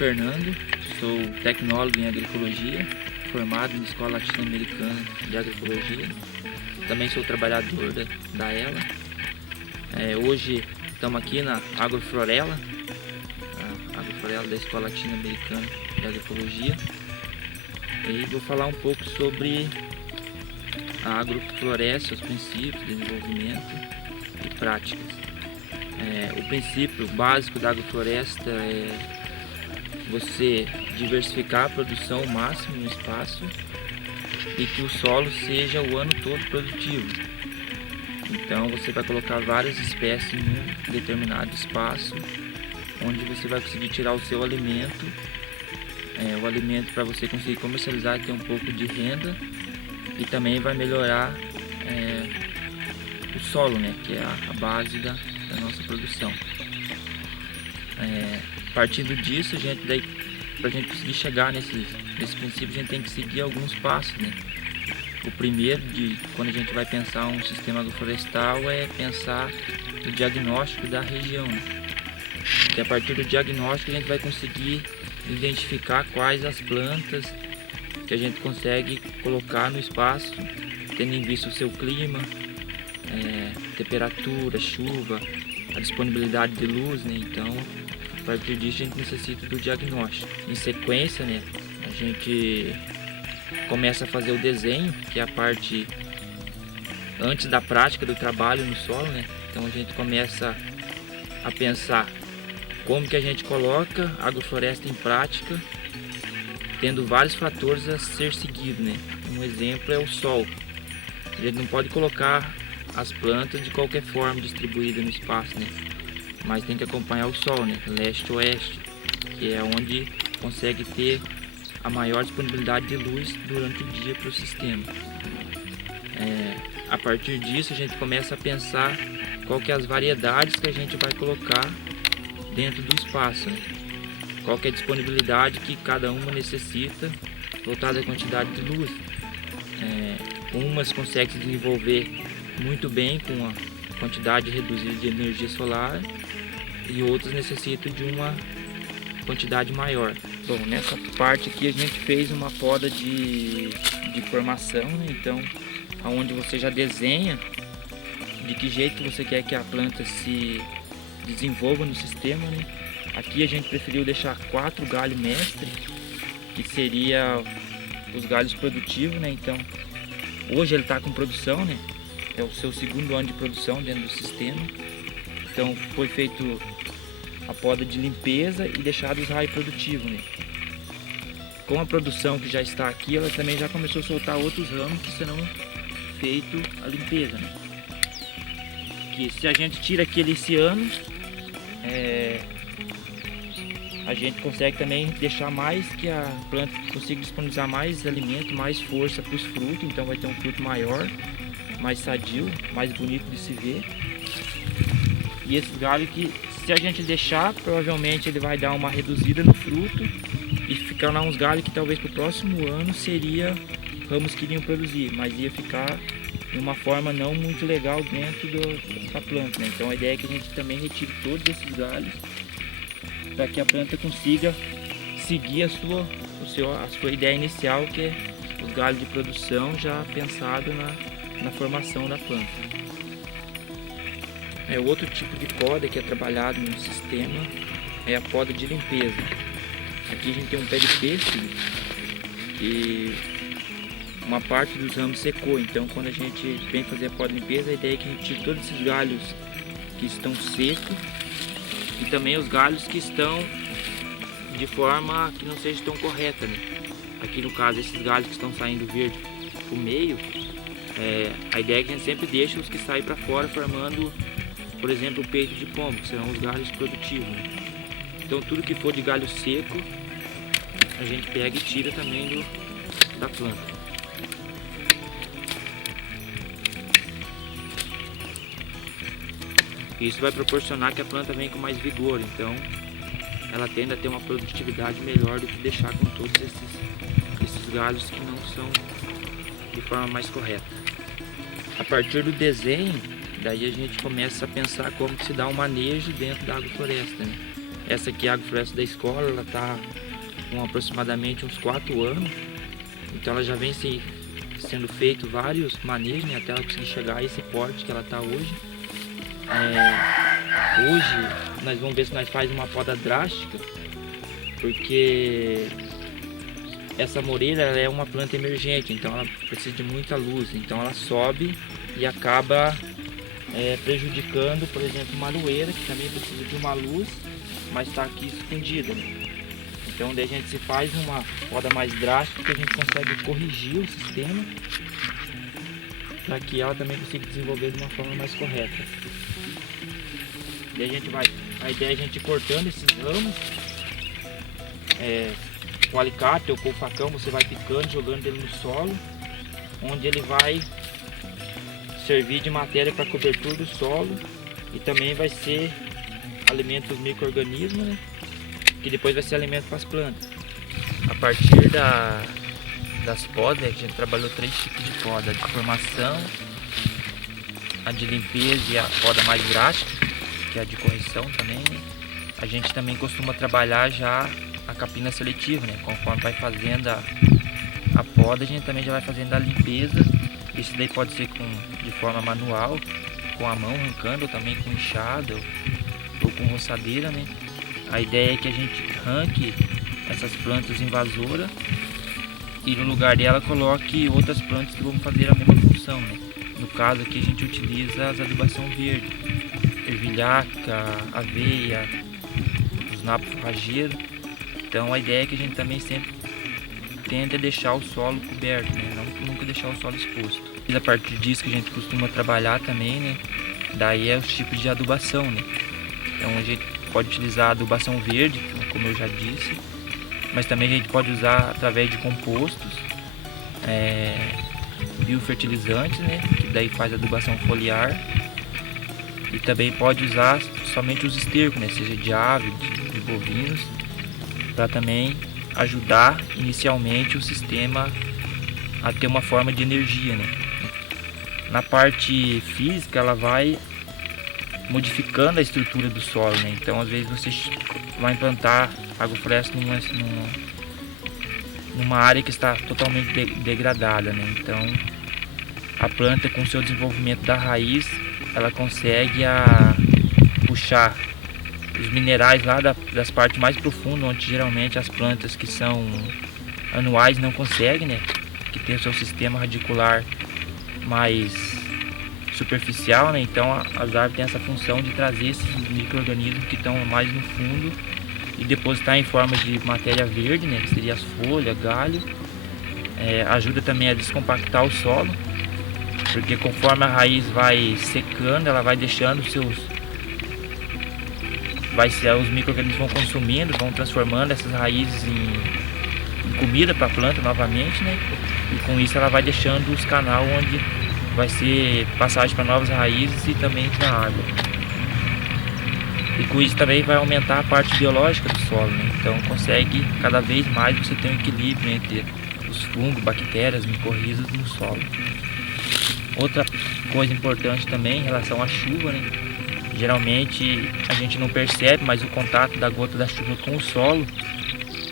Fernando, sou tecnólogo em agroecologia, formado na Escola Latino-Americana de Agroecologia. Também sou trabalhador da ELA. Hoje estamos aqui na Agroflorella, a Agroflorella da Escola Latino-Americana de Agroecologia. E vou falar um pouco sobre a agrofloresta, os princípios de desenvolvimento e práticas. O princípio básico da agrofloresta é você diversificar a produção ao máximo no espaço e que o solo seja o ano todo produtivo. Então você vai colocar várias espécies em um determinado espaço, onde você vai conseguir tirar o seu alimento, o alimento para você conseguir comercializar e ter um pouco de renda, e também vai melhorar o solo, né, que é a base da nossa produção. Partindo disso, para a gente conseguir chegar nesse princípio, a gente tem que seguir alguns passos, né? O primeiro, quando a gente vai pensar um sistema agroflorestal, é pensar no diagnóstico da região, né? Que a partir do diagnóstico a gente vai conseguir identificar quais as plantas que a gente consegue colocar no espaço, tendo em vista o seu clima, temperatura, chuva, a disponibilidade de luz, né? Então, a partir disso a gente necessita do diagnóstico. Em sequência, né, a gente começa a fazer o desenho, que é a parte antes da prática do trabalho no solo, né? Então a gente começa a pensar como que a gente coloca a agrofloresta em prática, tendo vários fatores a ser seguido, né? Um exemplo é o sol. A gente não pode colocar as plantas de qualquer forma distribuídas no espaço, né? Mas tem que acompanhar o sol, né? Leste-oeste, que é onde consegue ter a maior disponibilidade de luz durante o dia para o sistema. A partir disso a gente começa a pensar qual que é as variedades que a gente vai colocar dentro do espaço, né? Qual que é a disponibilidade que cada uma necessita, voltada à quantidade de luz. Umas conseguem se desenvolver muito bem com a quantidade reduzida de energia solar e outras necessitam de uma quantidade maior. Bom, nessa parte aqui a gente fez uma poda de formação, né? Então, aonde você já desenha de que jeito você quer que a planta se desenvolva no sistema, né? Aqui a gente preferiu deixar 4 galhos mestre, que seria os galhos produtivos, né? Então, hoje ele está com produção, né? É o seu segundo ano de produção dentro do sistema. Então foi feito a poda de limpeza e deixado os raios produtivos, né? Com a produção que já está aqui, ela também já começou a soltar outros ramos que serão feito a limpeza, né? Que se a gente tira aquele esse ano, a gente consegue também deixar mais, que a planta consiga disponibilizar mais alimento, mais força para os frutos, então vai ter um fruto maior, mais sadio, mais bonito de se ver. E esse galho que, se a gente deixar, provavelmente ele vai dar uma reduzida no fruto e ficar lá uns galhos que talvez para o próximo ano seria ramos que iriam produzir, mas ia ficar de uma forma não muito legal dentro da planta, né? Então a ideia é que a gente também retire todos esses galhos para que a planta consiga seguir a sua ideia inicial, que é os galhos de produção já pensado na formação da planta. Outro tipo de poda que é trabalhado no sistema é a poda de limpeza. Aqui a gente tem um pé de pêssego e uma parte dos ramos secou, então quando a gente vem fazer a poda de limpeza, a ideia é que a gente tire todos esses galhos que estão secos e também os galhos que estão de forma que não seja tão correta, né? Aqui no caso, esses galhos que estão saindo verde pro meio, a ideia é que a gente sempre deixa os que saem para fora, formando, por exemplo, o peito de pombo, que serão os galhos produtivos, né? Então tudo que for de galho seco, a gente pega e tira também da planta. Isso vai proporcionar que a planta venha com mais vigor, então ela tende a ter uma produtividade melhor do que deixar com todos esses galhos que não são de forma mais correta. A partir do desenho, daí a gente começa a pensar como que se dá um manejo dentro da agrofloresta, né? Essa aqui é a agrofloresta da escola, ela está com aproximadamente uns 4 anos. Então ela já vem sendo feito vários manejos, né, até ela conseguir chegar a esse porte que ela está hoje. Hoje nós vamos ver se nós fazemos uma poda drástica, porque essa moreira ela é uma planta emergente, então ela precisa de muita luz, então ela sobe e acaba prejudicando, por exemplo, uma aroeira que também precisa de uma luz, mas está aqui escondida, né? Então daí a gente se faz uma poda mais drástica, que a gente consegue corrigir o sistema para que ela também consiga desenvolver de uma forma mais correta. Daí a ideia é a gente ir cortando esses ramos com o alicate ou com o facão, você vai picando, jogando ele no solo, onde ele vai servir de matéria para cobertura do solo e também vai ser alimento dos micro-organismos, né? Que depois vai ser alimento para as plantas. A partir das podas, a gente trabalhou 3 tipos de poda: a de formação, a de limpeza e a poda mais drástica, que é a de correção também, né? A gente também costuma trabalhar já a capina seletiva, né? Conforme vai fazendo a poda, a gente também já vai fazendo a limpeza. Isso daí pode ser de forma manual, com a mão arrancando, ou também com enxada ou com roçadeira, né? A ideia é que a gente arranque essas plantas invasoras e no lugar dela coloque outras plantas que vão fazer a mesma função, né? No caso aqui a gente utiliza as adubação verde, ervilhaca, aveia, os nabos forrageiros. Então a ideia é que a gente também sempre tenta deixar o solo coberto, né? Nunca deixar o solo exposto. E a partir disso que a gente costuma trabalhar também, né? Daí é os tipos de adubação, né? Então a gente pode utilizar a adubação verde, como eu já disse, mas também a gente pode usar através de compostos, biofertilizantes, né? Que daí faz adubação foliar. E também pode usar somente os estercos, né? Seja de ave, de bovinos, para também ajudar inicialmente o sistema a ter uma forma de energia, né? Na parte física, ela vai modificando a estrutura do solo, né? Então às vezes você vai implantar agrofloresta numa área que está totalmente degradada, né? Então a planta, com seu desenvolvimento da raiz, ela consegue puxar os minerais lá das partes mais profundas, onde geralmente as plantas que são anuais não conseguem, né? Que tem o seu sistema radicular mais superficial, né? Então as árvores têm essa função de trazer esses micro-organismos que estão mais no fundo e depositar em forma de matéria verde, né? Que seria as folhas, galho. Ajuda também a descompactar o solo, porque conforme a raiz vai secando, ela vai deixando os micro-organismos vão consumindo, vão transformando essas raízes em comida para a planta novamente, né? E com isso ela vai deixando os canais onde vai ser passagem para novas raízes e também para a água. E com isso também vai aumentar a parte biológica do solo, né? Então consegue cada vez mais você ter um equilíbrio entre os fungos, bactérias, micorrizas no solo. Outra coisa importante também em relação à chuva, né? Geralmente a gente não percebe, mas o contato da gota da chuva com o solo,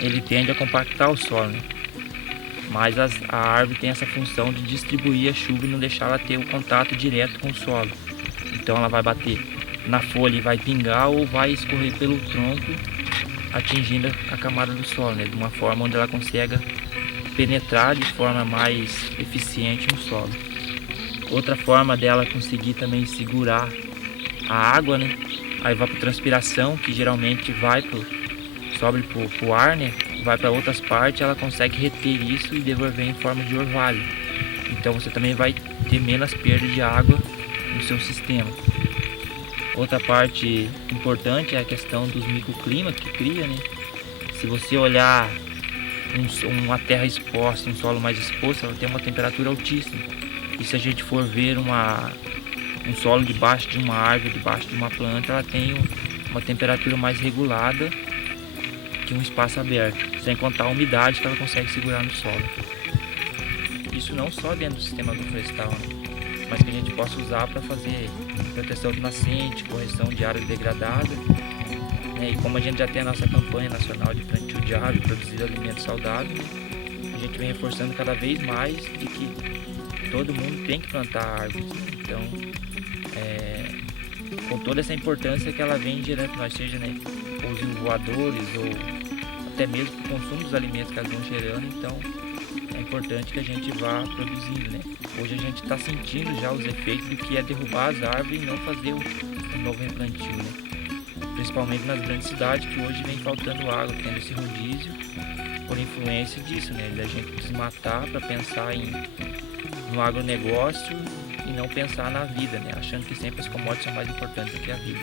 ele tende a compactar o solo, né? Mas a árvore tem essa função de distribuir a chuva e não deixar ela ter o contato direto com o solo. Então ela vai bater na folha e vai pingar ou vai escorrer pelo tronco, atingindo a camada do solo, né? De uma forma onde ela consiga penetrar de forma mais eficiente no solo. Outra forma dela conseguir também segurar a água, né? A evapotranspiração, que geralmente sobe pro ar, né? Vai para outras partes, ela consegue reter isso e devolver em forma de orvalho. Então você também vai ter menos perda de água no seu sistema. Outra parte importante é a questão dos microclimas que cria, né? Se você olhar uma terra exposta, um solo mais exposto, ela tem uma temperatura altíssima. E se a gente for ver um solo debaixo de uma árvore, debaixo de uma planta, ela tem uma temperatura mais regulada que um espaço aberto, sem contar a umidade que ela consegue segurar no solo. Isso não só dentro do sistema agroflorestal, né? Mas que a gente possa usar para fazer proteção de nascente, correção de áreas degradadas, E como a gente já tem a nossa campanha nacional de plantio de árvore, produzir alimentos saudáveis, a gente vem reforçando cada vez mais de que todo mundo tem que plantar árvores. Então, com toda essa importância que ela vem gerando para nós, seja os voadores ou até mesmo o consumo dos alimentos que elas vão gerando, então é importante que a gente vá produzindo, né? Hoje a gente está sentindo já os efeitos do que é derrubar as árvores e não fazer um novo replantio, né? Principalmente nas grandes cidades, que hoje vem faltando água, tendo esse rodízio por influência disso, né? Da gente desmatar para pensar no agronegócio e não pensar na vida, né? Achando que sempre as commodities são mais importantes do que a vida.